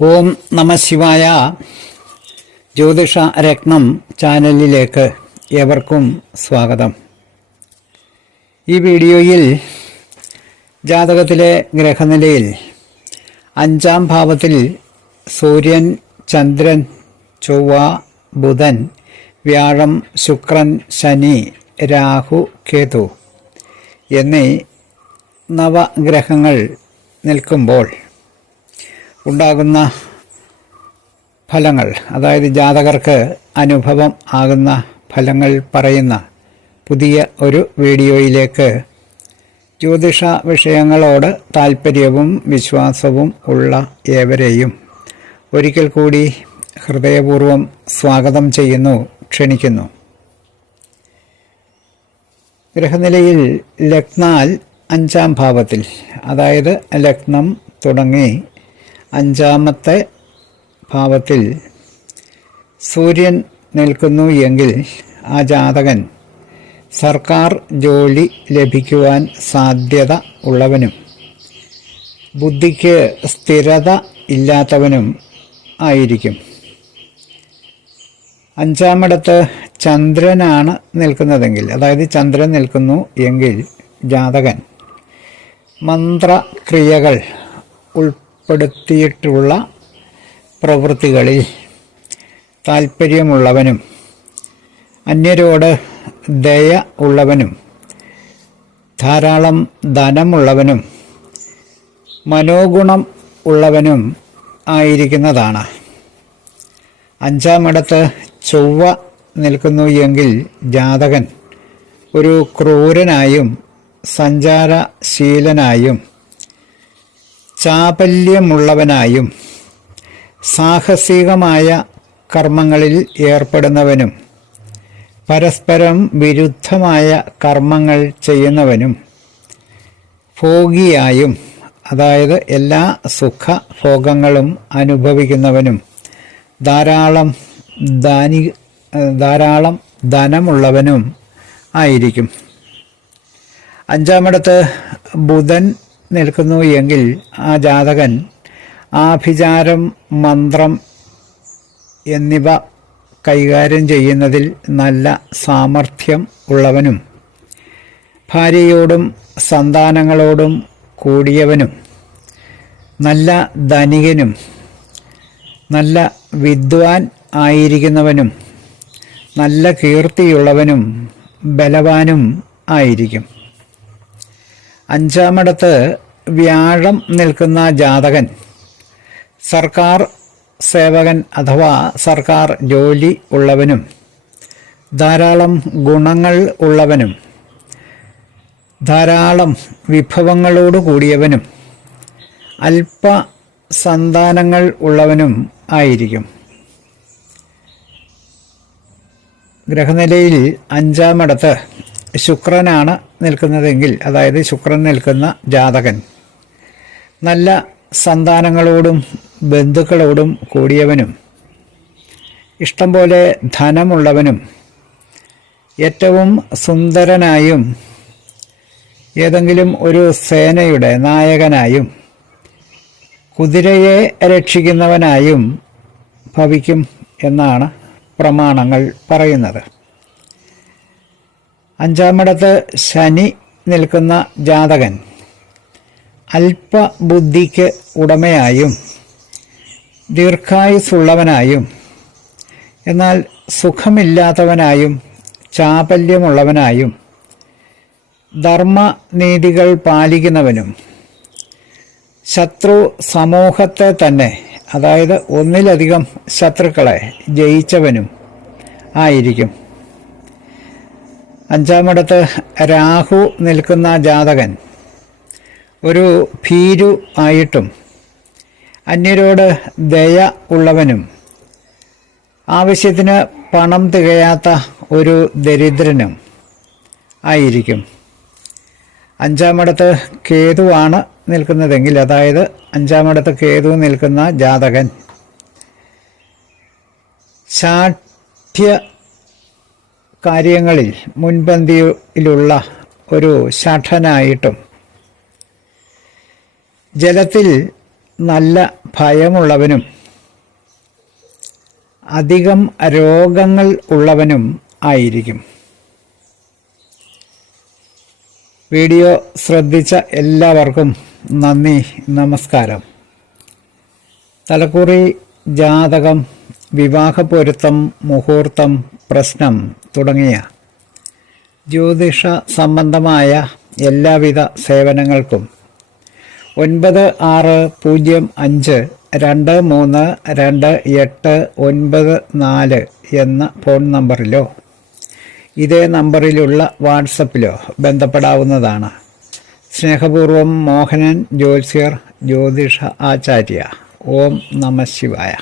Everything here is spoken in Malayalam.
ഓം നമ ശിവായ. ജ്യോതിഷ രത്നം ചാനലിലേക്ക് ഏവർക്കും സ്വാഗതം. ഈ വീഡിയോയിൽ ജാതകത്തിലെ ഗ്രഹനിലയിൽ അഞ്ചാം ഭാവത്തിൽ സൂര്യൻ ചന്ദ്രൻ ചൊവ്വ ബുധൻ വ്യാഴം ശുക്രൻ ശനി രാഹു കേതു എന്നീ നവഗ്രഹങ്ങൾ നിൽക്കുമ്പോൾ ഉണ്ടാകുന്ന ഫലങ്ങൾ അതായത് ജാതകർക്ക് അനുഭവം ആകുന്ന ഫലങ്ങൾ പറയുന്ന പുതിയ ഒരു വീഡിയോയിലേക്ക് ജ്യോതിഷ വിഷയങ്ങളോട് താല്പര്യവും വിശ്വാസവും ഉള്ള ഏവരെയും ഒരിക്കൽ കൂടി ഹൃദയപൂർവം സ്വാഗതം ചെയ്യുന്നു ക്ഷണിക്കുന്നു. ഗ്രഹനിലയിൽ ലക്നാൽ അഞ്ചാം ഭാവത്തിൽ അതായത് ലഗ്നം തുടങ്ങി അഞ്ചാമത്തെ ഭാവത്തിൽ സൂര്യൻ നിൽക്കുന്നു എങ്കിൽ ആ ജാതകൻ സർക്കാർ ജോലി ലഭിക്കുവാൻ സാധ്യത ഉള്ളവനും ബുദ്ധിക്ക് സ്ഥിരത ഇല്ലാത്തവനും ആയിരിക്കും. അഞ്ചാമിടത്ത് ചന്ദ്രനാണ് നിൽക്കുന്നതെങ്കിൽ അതായത് ചന്ദ്രൻ നിൽക്കുന്നു എങ്കിൽ ജാതകൻ മന്ത്രക്രിയകൾ ഉൾപ്പെടുത്തിയിട്ടുള്ള പ്രവൃത്തികളിൽ താല്പര്യമുള്ളവനും അന്യരോട് ദയ ഉള്ളവനും ധാരാളം ധനമുള്ളവനും മനോഗുണം ഉള്ളവനും ആയിരിക്കുന്നതാണ്. അഞ്ചാമിടത്ത് ചൊവ്വ നിൽക്കുന്നു എങ്കിൽ ജാതകൻ ഒരു ക്രൂരനായും സഞ്ചാരശീലനായും ചാപല്യമുള്ളവനായും സാഹസികമായ കർമ്മങ്ങളിൽ ഏർപ്പെടുന്നവനും പരസ്പരം വിരുദ്ധമായ കർമ്മങ്ങൾ ചെയ്യുന്നവനും ഭോഗിയായും അതായത് എല്ലാ സുഖഭോഗങ്ങളും അനുഭവിക്കുന്നവനും ധാരാളം ദാനി ധാരാളം ധനമുള്ളവനും ആയിരിക്കും. അഞ്ചാമിടത്ത് ബുധൻ നിൽക്കുന്നു എങ്കിൽ ആ ജാതകൻ ആഭിചാരം മന്ത്രം എന്നിവ കൈകാര്യം ചെയ്യുന്നതിൽ നല്ല സാമർഥ്യം ഉള്ളവനും ഭാര്യയോടും സന്താനങ്ങളോടും കൂടിയവനും നല്ല ധനികനും നല്ല വിദ്വാൻ ആയിരിക്കുന്നവനും നല്ല കീർത്തിയുള്ളവനും ബലവാനും ആയിരിക്കും. അഞ്ചാമിടത്ത് വ്യാഴം നിൽക്കുന്ന ജാതകൻ. സർക്കാർ സേവകൻ അഥവാ സർക്കാർ ജോലി ഉള്ളവനും ധാരാളം ഗുണങ്ങൾ ഉള്ളവനും ധാരാളം വിഭവങ്ങളോട് കൂടിയവനും അല്പ സന്താനങ്ങൾ ഉള്ളവനും ആയിരിക്കും. ഗ്രഹനിലയിൽ അഞ്ചാമിടത്ത് ശുക്രനാണ് നിൽക്കുന്നതെങ്കിൽ അതായത് ശുക്രൻ നിൽക്കുന്ന ജാതകൻ നല്ല സന്താനങ്ങളോടും ബന്ധുക്കളോടും കൂടിയവനും ഇഷ്ടം പോലെ ധനമുള്ളവനും ഏറ്റവും സുന്ദരനായും ഏതെങ്കിലും ഒരു സേനയുടെ നായകനായും കുതിരയെ രക്ഷിക്കുന്നവനായും ഭവിക്കും എന്നാണ് പ്രമാണങ്ങൾ പറയുന്നത്. അഞ്ചാമിടത്ത് ശനി നിൽക്കുന്ന ജാതകൻ. അല്പബുദ്ധിക്ക് ഉടമയായും ദീർഘായുസുള്ളവനായും എന്നാൽ സുഖമില്ലാത്തവനായും ചാപല്യമുള്ളവനായും ധർമ്മനീതികൾ പാലിക്കുന്നവനും ശത്രു സമൂഹത്തെ തന്നെ അതായത് ഒന്നിലധികം ശത്രുക്കളെ ജയിച്ചവനും ആയിരിക്കും. അഞ്ചാമിടത്ത് രാഹു നിൽക്കുന്ന ജാതകൻ. ഒരു ഭീരു ആയിട്ടും അന്യരോട് ദയ ഉള്ളവനും ആവശ്യത്തിന് പണം തികയാത്ത ഒരു ദരിദ്രനും ആയിരിക്കും. അഞ്ചാമിടത്ത് കേതുവാണ് നിൽക്കുന്നതെങ്കിൽ അതായത് അഞ്ചാമിടത്ത് കേതു നിൽക്കുന്ന ജാതകൻ. ശാഠ്യ കാര്യങ്ങളിൽ മുൻപന്തിയിലുള്ള ഒരു ശഠനായിട്ടും ജലത്തിൽ നല്ല ഭയമുള്ളവനും അധികം രോഗങ്ങൾ ഉള്ളവനും ആയിരിക്കും. വീഡിയോ ശ്രദ്ധിച്ച എല്ലാവർക്കും നന്ദി നമസ്കാരം. തലക്കുറി ജാതകം വിവാഹപ്പൊരുത്തം മുഹൂർത്തം പ്രശ്നം തുടങ്ങിയ ജ്യോതിഷ സംബന്ധമായ എല്ലാവിധ സേവനങ്ങൾക്കും ഒൻപത് ആറ് പൂജ്യം അഞ്ച് രണ്ട് മൂന്ന് രണ്ട് എട്ട് ഒൻപത് നാല് എന്ന ഫോൺ നമ്പറിലോ ഇതേ നമ്പറിലുള്ള വാട്സപ്പിലോ ബന്ധപ്പെടാവുന്നതാണ്. സ്നേഹപൂർവം മോഹനൻ ജ്യോത്സ്യർ ജ്യോതിഷ ആചാര്യ. ഓം നമ ശിവായ.